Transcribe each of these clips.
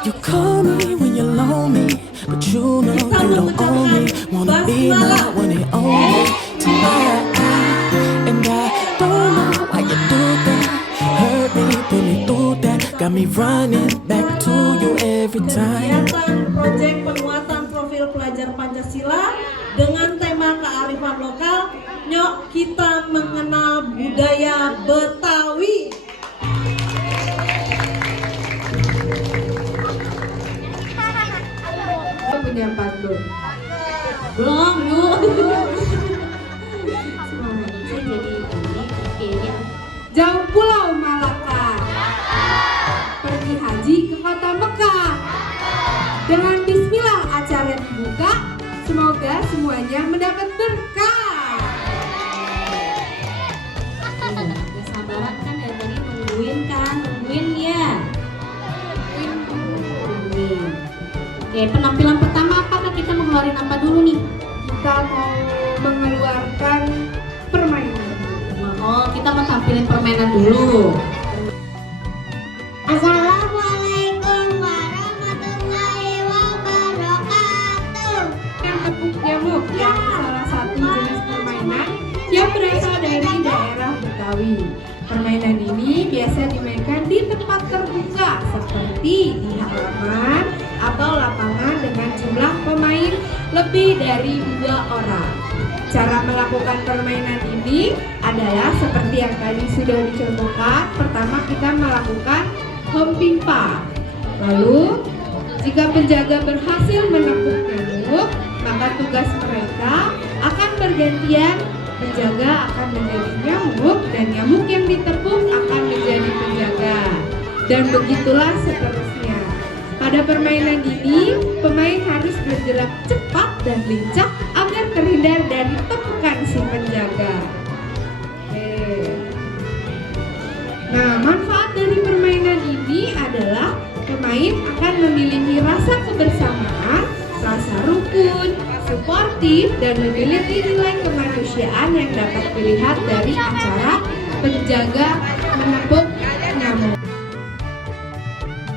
You call me when you're lonely, but you know you don't own me. Wanna be my one and only tonight. And I don't know why you do that. Hurt me, put me through that. Got me running back to you every time. Kegiatan proyek penguatan profil pelajar Pancasila dengan tema kearifan lokal. Yuk kita mengenal budaya Betawi. Punya pantun Belum yuk. Jauh pulau Malaka, pergi haji ke kota Mekah. Dengan bismillah acara dibuka, semoga semuanya mendapat berkah. Gak sabaran kan dari tadi nungguin ya. Oke, penampilan pertama apakah kita mengeluarkan apa dulu nih? Kita mau mengeluarkan permainan. Oh, kita mau tampilin permainan dulu. Assalamualaikum warahmatullahi wabarakatuh. Yang tepuk nyamuk yang salah satu jenis permainan yang berasal dari daerah Betawi. Permainan ini biasa dimainkan di tempat terbuka seperti di halaman atau lapangan dengan jumlah pemain lebih dari 2 orang. Cara melakukan permainan ini adalah seperti yang tadi sudah dicontohkan. Pertama kita melakukan hempimpa. Lalu jika penjaga berhasil menepuk nyamuk, maka tugas mereka akan bergantian. Penjaga akan menjadi nyamuk dan nyamuk yang ditepuk akan menjadi penjaga. Dan begitulah seterusnya. Pada permainan ini, pemain harus bergerak cepat dan lincah agar terhindar dari tepukan si penjaga. Nah, manfaat dari permainan ini adalah pemain akan memiliki rasa kebersamaan, rasa rukun, suportif, dan memiliki nilai kemanusiaan yang dapat dilihat dari acara penjaga menepuk nyamuk.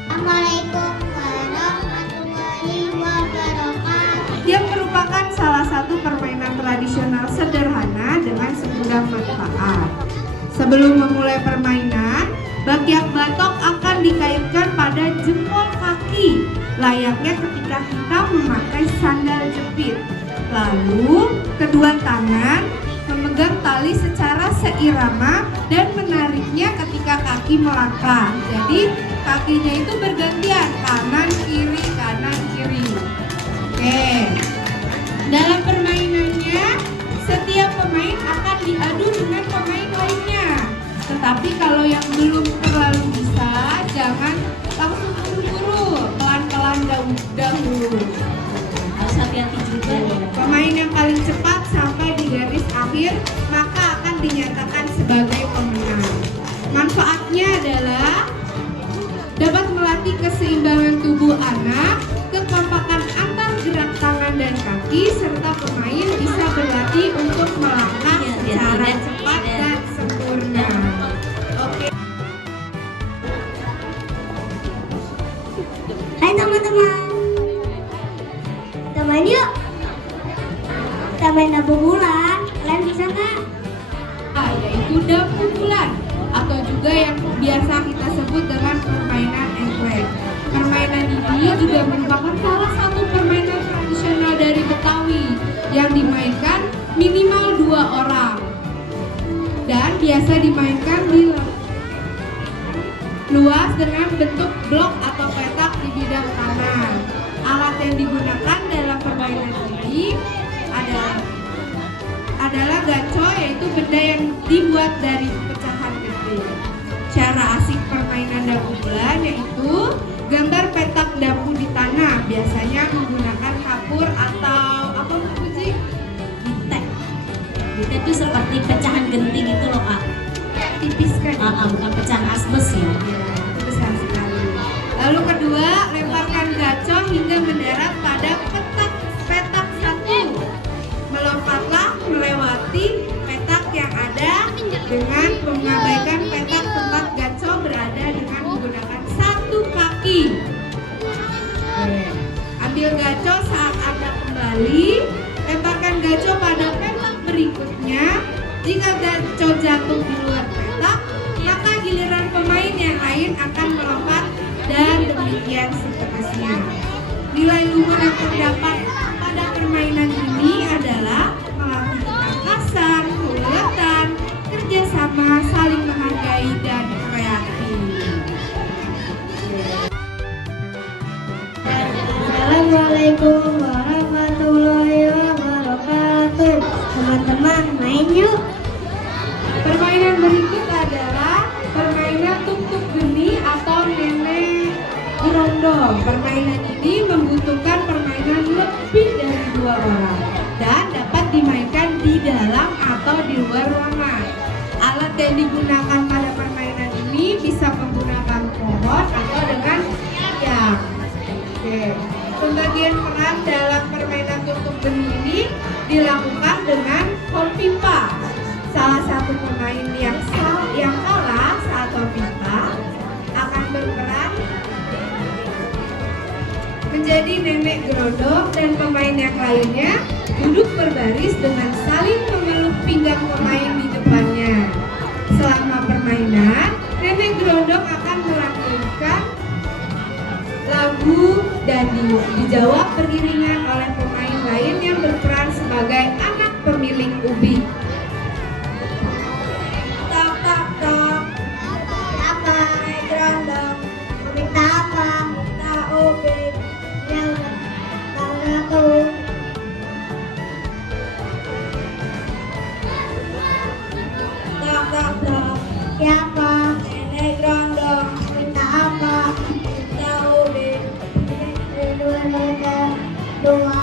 Assalamualaikum warahmatullahi wabarakatuh. Yang merupakan salah satu permainan tradisional sederhana dengan segudang manfaat. Sebelum memulai permainan, bagian batok akan dikaitkan pada jempol kaki, layaknya ketika kita memakai sandal jepit. Lalu, kedua tangan memegang tali secara seirama dan menariknya ketika kaki melangkah. Jadi, kakinya itu bergantian, kanan kiri kanan kiri. Oke. Dalam permainannya, setiap pemain akan diadu dengan pemain lainnya. Tetapi kalau yang belum terlalu bisa, jangan langsung buru-buru, pelan-pelan dahulu. Harus hati-hati juga ya. Pemain yang paling cepat sampai di garis akhir maka akan dinyatakan sebagai pemenang. Manfaatnya adalah dapat melatih keseimbangan tubuh anak, kekompakan antar gerak tangan dan kaki, serta pemain bisa berlatih untuk melangkah secara cepat dan sempurna. Oke. Hai teman-teman, kita main yuk. Kita main dapur bulan. Kalian bisa nggak? Yaitu dapur bulan atau juga yang biasa kita sebut dengan permainan engklek. Permainan ini juga merupakan salah satu permainan tradisional dari Betawi yang dimainkan minimal 2 orang dan biasa dimainkan di luas dengan bentuk blok atau petak di bidang kanan. Alat yang digunakan dalam permainan ini adalah gaco, yaitu benda yang dibuat dari pecahan gede. Cara asik permainan dapur bulan yaitu gambar petak dapu di tanah, biasanya menggunakan kapur atau apa Puji? Gitek. Gitek itu seperti pecahan genting gitu loh Kak. Tipis kan? Bukan pecahan asbes ya. Itu besar sekali. Lalu kedua, lemparkan gaco hingga mendarat pada petak satu. Melompatlah melewati petak yang ada dengan mengabaikan petak tempat gaco berada dengan menggunakan satu kaki. jatuh di luar petak, maka giliran pemain yang lain akan melompat dan demikian seterusnya. Nilai luhur yang terdapat pada permainan ini adalah melatih ketangkasan, keuletan, kerjasama, saling menghargai, dan kreatif. Assalamualaikum warahmatullahi wabarakatuh. Teman-teman main yuk. Permainan berikut adalah permainan tuk-tuk geni atau nenek gerondong. Permainan ini membutuhkan permainan lebih dari 2 orang dan dapat dimainkan di dalam atau di luar ruangan. Alat yang digunakan pada permainan ini bisa menggunakan pohon atau dengan tiang. Oke. Pembagian peran dalam permainan tuk-tuk geni ini dilakukan dengan pipa. Salah satu pemain yang kalah saat pipa akan berperan menjadi nenek gerondong dan pemain yang lainnya duduk berbaris dengan saling memeluk pinggang pemain di depannya. Selama permainan, nenek gerondong akan melantunkan lagu dan dijawab beriringan oleh pemain lain yang berperan sebagai anak pemilik ubi. Tak tak tak. Apa gerondong? Minta apa? Minta ubi. Yang tahu aku. Tak tak tak. Siapa? Nenek gerondong. Minta apa? Minta ubi. Dua.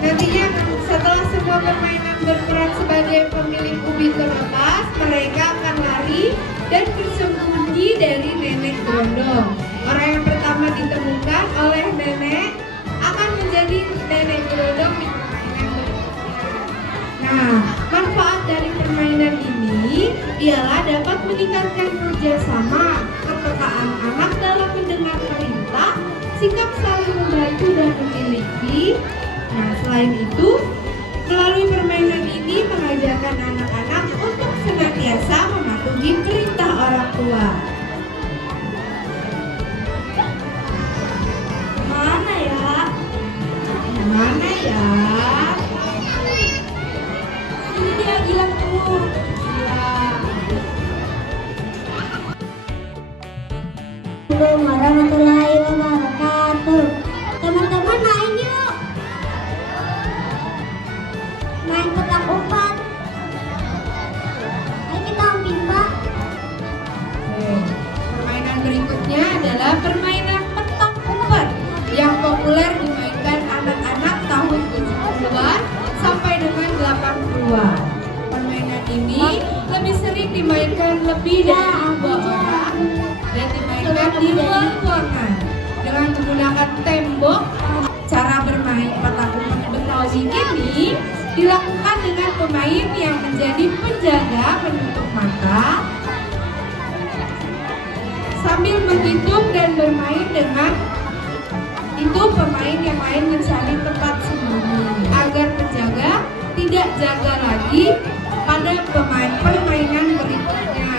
Nantinya setelah semua permainan berperan sebagai pemilik ubi terlepas, mereka akan lari dan bersembunyi dari nenek gerondong. Orang yang pertama ditemukan oleh nenek akan menjadi nenek gerondong di permainan berikutnya. Nah, manfaat dari permainan ini ialah dapat meningkatkan kerjasama, kepekaan anak dalam mendengar perintah, sikap saling membantu dan memiliki. Nah, selain itu, melalui permainan ini mengajarkan anak-anak untuk senantiasa mematuhi perintah orang tua. Mana ya? Mana ya? Ini dia gila ketemu. Assalamualaikum warahmatullahi wabarakatuh. Teman-teman main yuk. Main petak umpet. Ayo kita pipa. Permainan berikutnya adalah permainan petak umpet yang populer dimainkan anak-anak tahun 70-an sampai dengan 80-an. Permainan ini lebih sering dimainkan lebih dari 2 orang dan dimainkan di luar ruangan dengan menggunakan tembok. Cara bermain petak umpet Betawi ini dilakukan dengan pemain yang menjadi penjaga menutup mata sambil menghitung dan bermain dengan itu pemain yang lain mencari tempat sembunyi agar penjaga tidak jaga lagi pada permainan berikutnya.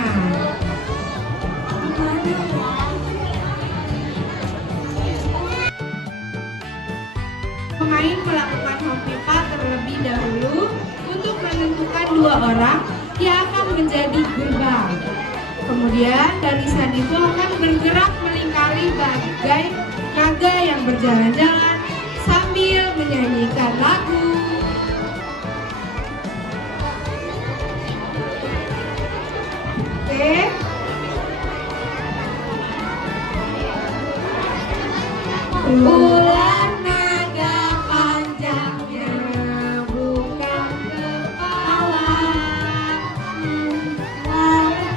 Pemain melakukan home pipa terlebih dahulu untuk menentukan 2 orang yang akan menjadi gerbang. Kemudian barisan itu akan bergerak melingkari bagai naga yang berjalan-jalan sambil menyanyikan lagu. Oke. Ular naga panjangnya bukan kepala,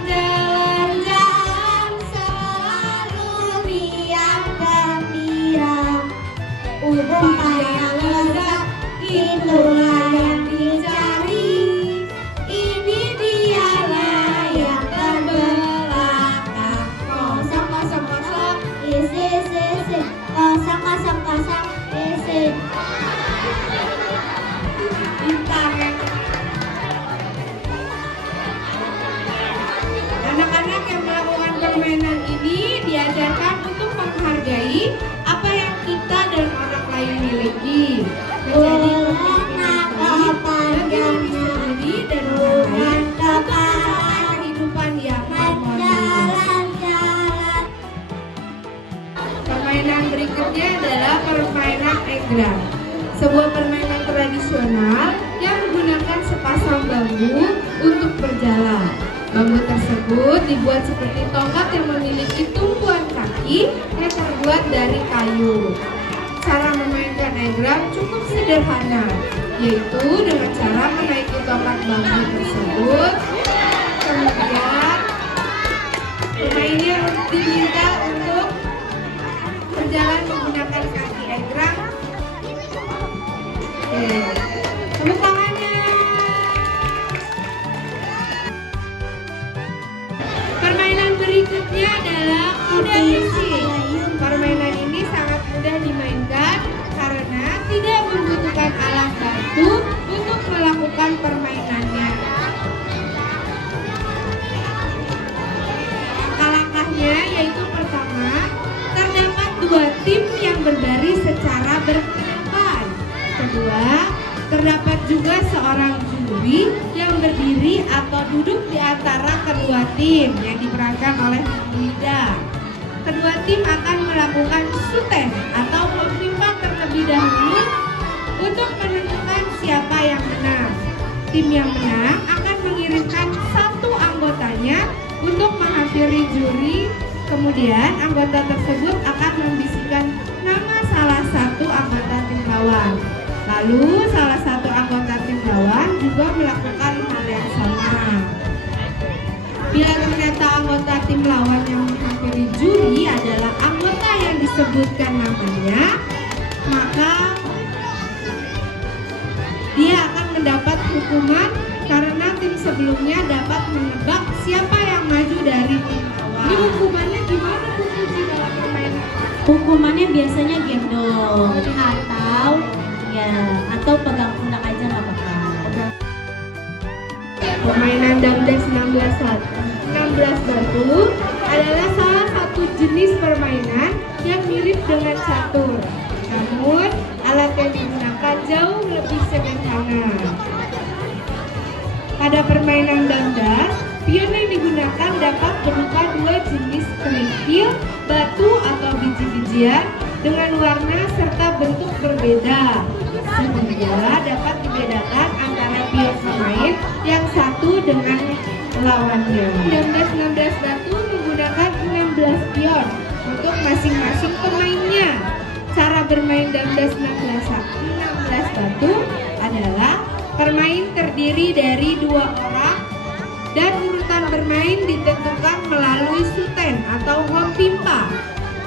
Jalan-jalan selalu riang gembira. Upaya lezat itulah yang dicari. Ini permainan ini diajarkan untuk menghargai apa yang kita dan orang lain miliki, menjadi bagi diri sendiri dan orang lain untuk mencapai kehidupan yang harmonis. Permainan berikutnya adalah permainan egrang, sebuah permainan tradisional yang menggunakan sepasang bambu untuk berjalan. Bambu tersebut dibuat seperti tongkat yang memiliki tumpuan kaki yang terbuat dari kayu. Cara memainkan egrang cukup sederhana, yaitu dengan cara menaiki tongkat bambu tersebut, kemudian pemainnya diminta untuk berjalan menggunakan kaki egrang. Oke, tepuk tangannya. Permainan berikutnya adalah kuda besi. Permainan ini sangat mudah dimainkan karena tidak membutuhkan alat bantu untuk melakukan permainannya. Langkah-langkahnya yaitu pertama, terdapat dua tim yang berbaris secara berhadapan. Kedua, terdapat juga seorang juri yang berdiri atau duduk di antara kedua tim yang diperankan oleh lidah. Kedua tim akan melakukan suten atau memimpa terlebih dahulu untuk menentukan siapa yang menang. Tim yang menang akan mengirimkan satu anggotanya untuk menghampiri juri. Kemudian anggota tersebut akan membisikkan nama salah satu anggota tim lawan. Lalu salah satu anggota tim lawan juga melakukan hal yang sama. Bila ternyata anggota tim lawan yang menghampiri juri adalah anggota yang disebutkan namanya, maka dia akan mendapat hukuman karena tim sebelumnya dapat menebak siapa yang maju dari tim lawan. Ini hukumannya gimana Bu Puji dalam permainan? Hukumannya biasanya gendong atau pegang pundak aja nggak apa-apa. Permainan damdas 16 batu adalah salah satu jenis permainan yang mirip dengan catur. Namun alat yang digunakan jauh lebih sederhana. Pada permainan damdas, pion yang digunakan dapat berupa dua jenis kerikil, batu atau biji-bijian dengan warna serta bentuk berbeda, sehingga dapat dibedakan antara pion pemain yang satu dengan lawannya. Damdas 16 batu menggunakan 16 pion untuk masing-masing pemainnya. Cara bermain damdas 16 batu adalah permain terdiri dari 2 orang dan urutan bermain ditentukan melalui suten atau hompimpa.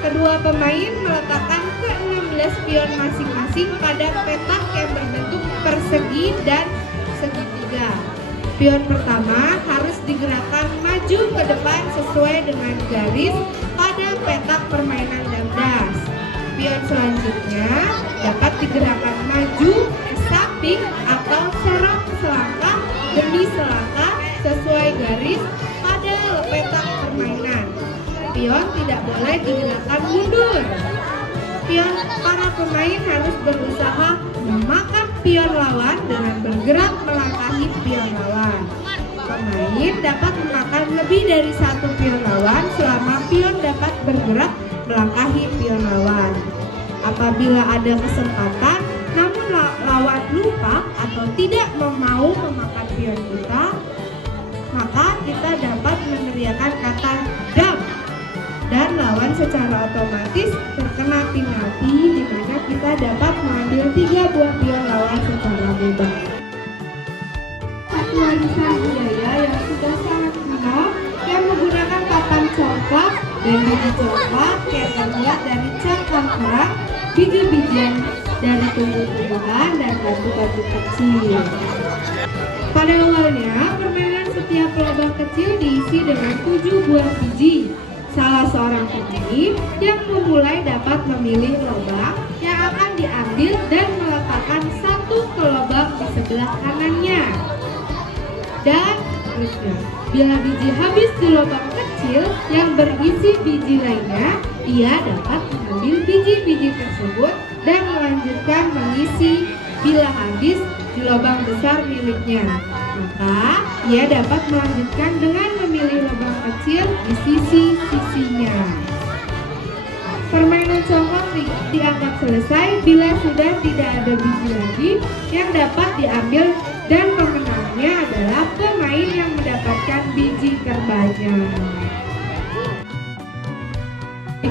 Kedua pemain meletakkan ke-16 pion masing-masing pada petak yang berbentuk persegi dan segitiga. Pion pertama harus digerakkan maju ke depan sesuai dengan garis pada petak permainan damdas. Pion selanjutnya dapat digerakkan maju, samping atau serong selangkah demi selangkah sesuai garis pada petak permainan. Pion tidak boleh digerakkan mundur. Para pemain harus berusaha memakan pion lawan dengan bergerak melangkahi pion lawan. Pemain dapat memakan lebih dari satu pion lawan selama pion dapat bergerak melangkahi pion lawan. Apabila ada kesempatan namun lawan lupa atau tidak mau memakan pion kita, maka kita dapat meneriakkan kata dam dan lawan secara otomatis terkena penalti, di mana kita dapat mengambil 3 buah pion lawan secara bebas. Satu warisan budaya yang sudah sangat kuno yang menggunakan papan congklak dan biji congklak yang terbuat dari cangkang kerang, biji-bijian dari tumbuh-tumbuhan dan batu-batu kecil. Pada awalnya, permainan setiap lubang kecil diisi dengan 7 buah biji. Salah seorang pemain yang memulai dapat memilih lubang yang akan diambil dan meletakkan satu ke lubang di sebelah kanannya. Dan seterusnya, bila biji habis di lubang kecil, kecil yang berisi biji lainnya, ia dapat mengambil biji-biji tersebut dan melanjutkan mengisi bila habis di lubang besar miliknya. Maka, ia dapat melanjutkan dengan memilih lubang kecil di sisi-sisinya. Permainan congklak dianggap selesai bila sudah tidak ada biji lagi yang dapat diambil dan pemenangnya adalah pemain yang mendapatkan biji terbanyak.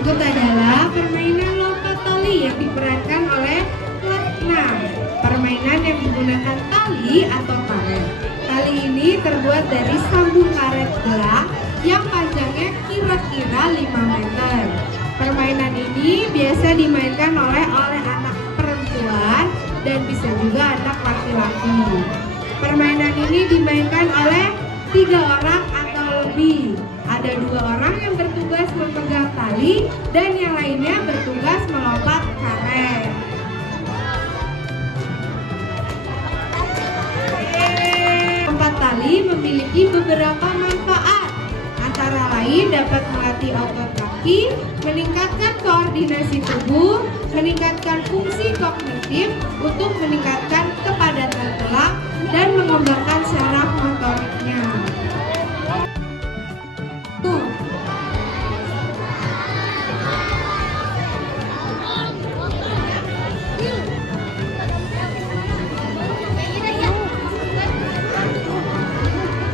Berikut adalah permainan lompat tali yang diperankan oleh Platna. Permainan yang menggunakan tali atau karet. Tali ini terbuat dari sambung karet gelang yang panjangnya kira-kira 5 meter. Permainan ini biasa dimainkan oleh anak perempuan dan bisa juga anak laki-laki. Permainan ini dimainkan oleh 3 orang atau lebih. Ada 2 orang yang bertugas memegang tali dan yang lainnya bertugas melompat karet. Lompat tali memiliki beberapa manfaat. Antara lain dapat melatih otot kaki, meningkatkan koordinasi tubuh, meningkatkan fungsi kognitif untuk meningkatkan kepadatan tulang dan mengembangkan saraf motoriknya.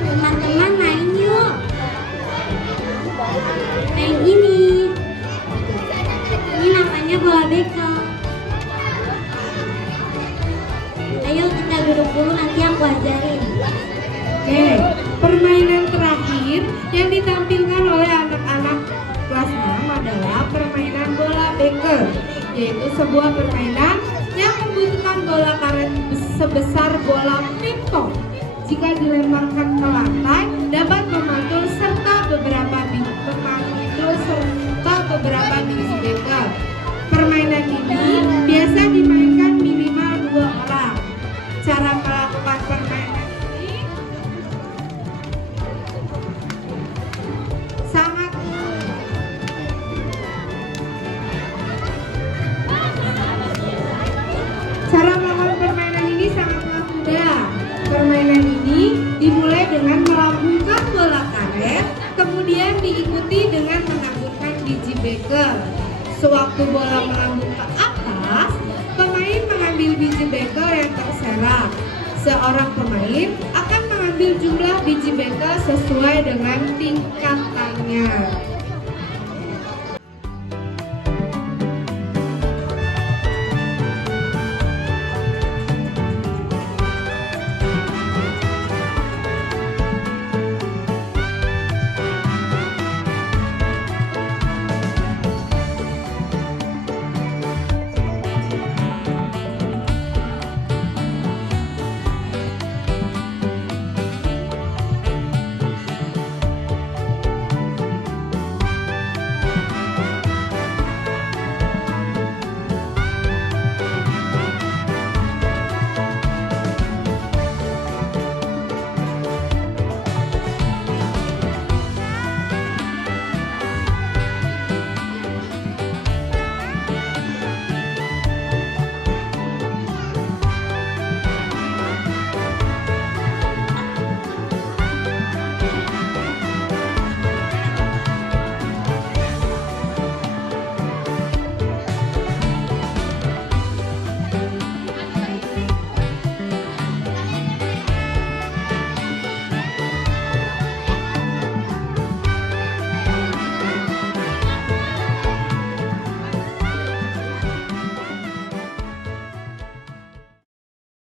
Teman-teman main yuk. Main ini. Ini namanya bola bekel. Ayo kita duduk dulu, nanti aku ajarin. Oke, permainan terakhir yang ditampilkan oleh anak-anak kelas 6 adalah permainan bola bekel, yaitu sebuah permainan yang membutuhkan bola karet sebesar bola pingpong. Jika dilemparkan ke lantai, dapat memantul serta beberapa biji bekel. Permainan ini biasa dimainkan minimal 2 orang. Cara melakukan permainan ini sangat mudah. Permainan ini dimulai dengan melambungkan bola karet, kemudian diikuti dengan menaburkan biji bekel. Sewaktu bola melambung ke atas, pemain mengambil biji bekel yang terserak. Seorang pemain akan mengambil jumlah biji bekel sesuai dengan tingkatannya.